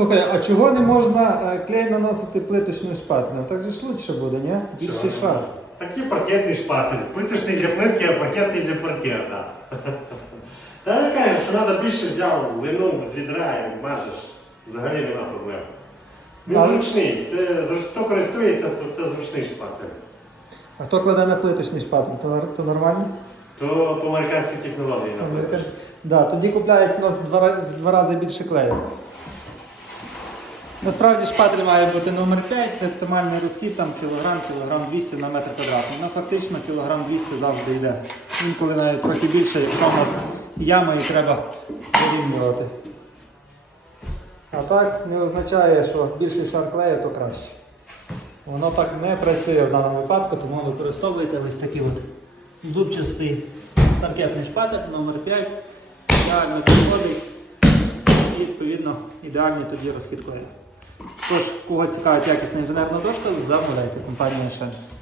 Слухай, а чого не можна е, клей наносити плиточним шпателем? Так же ж лучше буде, ні? Більший шар. Такий паркетний шпатель. Плиточний для плитки, а паркетний для паркета. Та я кажу, що треба більше взяв лину з відра і мажеш. Взагалі нема проблем. Він Але- зручний. Це, хто користується, то це зручний шпатель. А хто кладе на плиточний шпатель, то, нар- то нормально? То по американській технології, наприклад. Да, тоді купляють у нас два, в два рази більше клею. Насправді шпатель має бути номер 5, це оптимальний розхід, там кілограм, кілограм 200 на метр квадратний. Ну фактично кілограм 200 завжди йде. Інколи навіть трохи більше, якщо у нас яма і треба вирівнювати. А так не означає, що більший шар клею, то краще. Воно так не працює в даному випадку, тому використовуйте ось такий от зубчастий паркетний шпатель номер 5 ідеально підходить і відповідно ідеальний тоді розхід клею. Тож, кого цікавить якісна інженерна дошка, замовляйте компанію Шель.